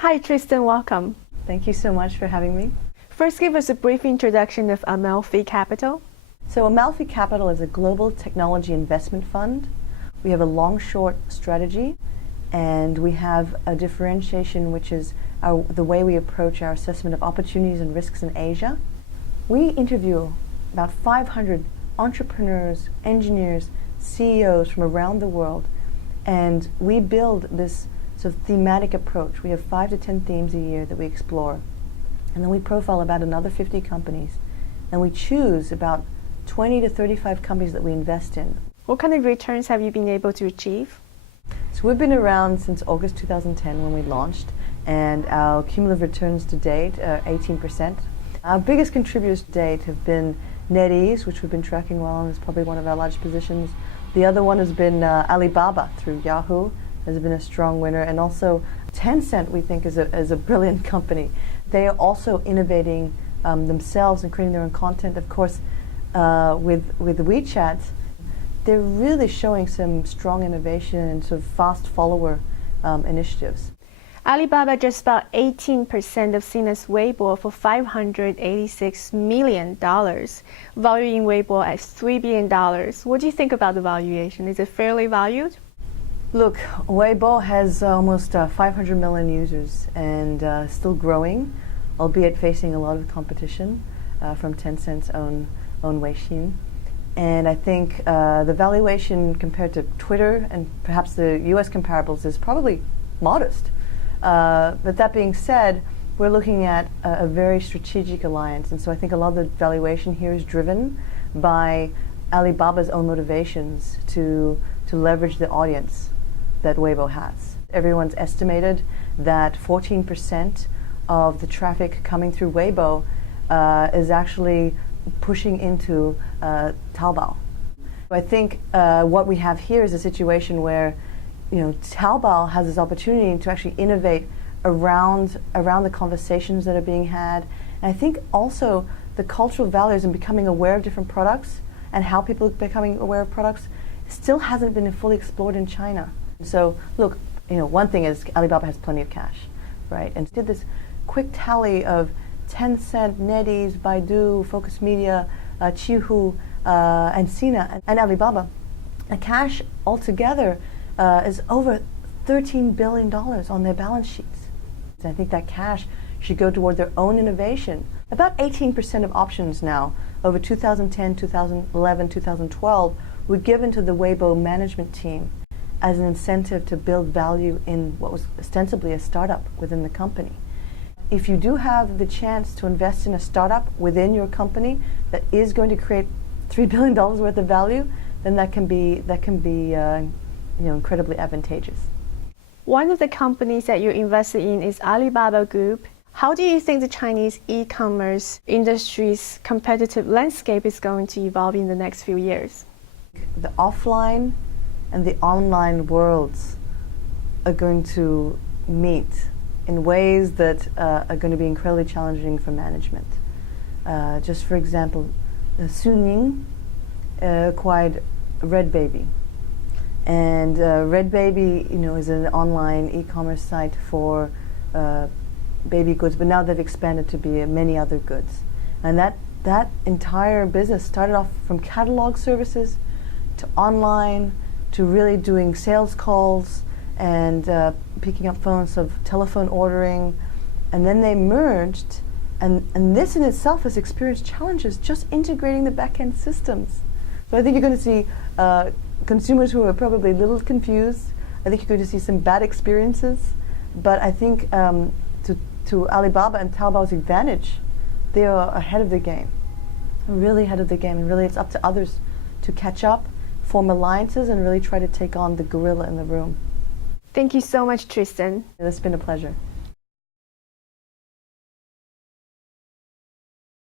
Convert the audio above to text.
Hi, Tristen, welcome. Thank you so much for having me. First, give us a brief introduction of Amalfi Capital. So Amalfi Capital is a global technology investment fund. We have a long-short strategy, and we have a differentiation which is the way we approach our assessment of opportunities and risks in Asia. We interview about 500 entrepreneurs, engineers, CEOs from around the world, and we build this sort of thematic approach. We have 5 to 10 themes a year that we explore, and then we profile about another 50 companies, and we choose about 20 to 35 companies that we invest in. What kind of returns have you been able to achieve? So we've been around since August 2010 when we launched, and our cumulative returns to date are 18%. Our biggest contributors to date have been NetEase, which we've been tracking well, and is probably one of our largest positions. The other one has been Alibaba through Yahoo, has been a strong winner, and also Tencent we think is a brilliant company. They are also innovating themselves and creating their own content. Of course, with WeChat, they're really showing some strong innovation and sort of fast follower initiatives. Alibaba just bought 18% of Sina Weibo for $586 million, valuing Weibo at $3 billion. What do you think about the valuation? Is it fairly valued? Look, Weibo has almost 500 million users and still growing, albeit facing a lot of competition from Tencent's own Weixin. And I think the valuation compared to Twitter and perhaps the US comparables is probably modest. But that being said, we're looking at a very strategic alliance, and so I think a lot of the valuation here is driven by Alibaba's own motivations to leverage the audience that Weibo has. Everyone's estimated that 14% of the traffic coming through Weibo is actually pushing into Taobao. I think what we have here is a situation where Taobao has this opportunity to actually innovate around the conversations that are being had. And I think also the cultural values and becoming aware of different products and how people are becoming aware of products still hasn't been fully explored in China. So look, one thing is Alibaba has plenty of cash, right? And did this quick tally of Tencent, NetEase, Baidu, Focus Media, Qihoo, and Sina, and Alibaba. The cash altogether is over $13 billion on their balance sheets. And I think that cash should go toward their own innovation. About 18% of options now, over 2010, 2011, 2012, were given to the Weibo management team as an incentive to build value in what was ostensibly a startup within the company. If you do have the chance to invest in a startup within your company that is going to create $3 billion worth of value, then that can be incredibly advantageous. One of the companies that you invested in is Alibaba Group. How do you think the Chinese e-commerce industry's competitive landscape is going to evolve in the next few years? The offline and the online worlds are going to meet in ways that are going to be incredibly challenging for management. Just for example, Suning acquired Red Baby. And Red Baby, is an online e-commerce site for baby goods, but now they've expanded to be many other goods. And that entire business started off from catalog services to online to really doing sales calls and picking up phones of telephone ordering. And then they merged, and this in itself has experienced challenges just integrating the back-end systems. So I think you're going to see consumers who are probably a little confused. I think you're going to see some bad experiences, but I think to Alibaba and Taobao's advantage, they are ahead of the game, really ahead of the game, and really it's up to others to catch up, form alliances, and really try to take on the gorilla in the room. Thank you so much, Tristen. It's been a pleasure.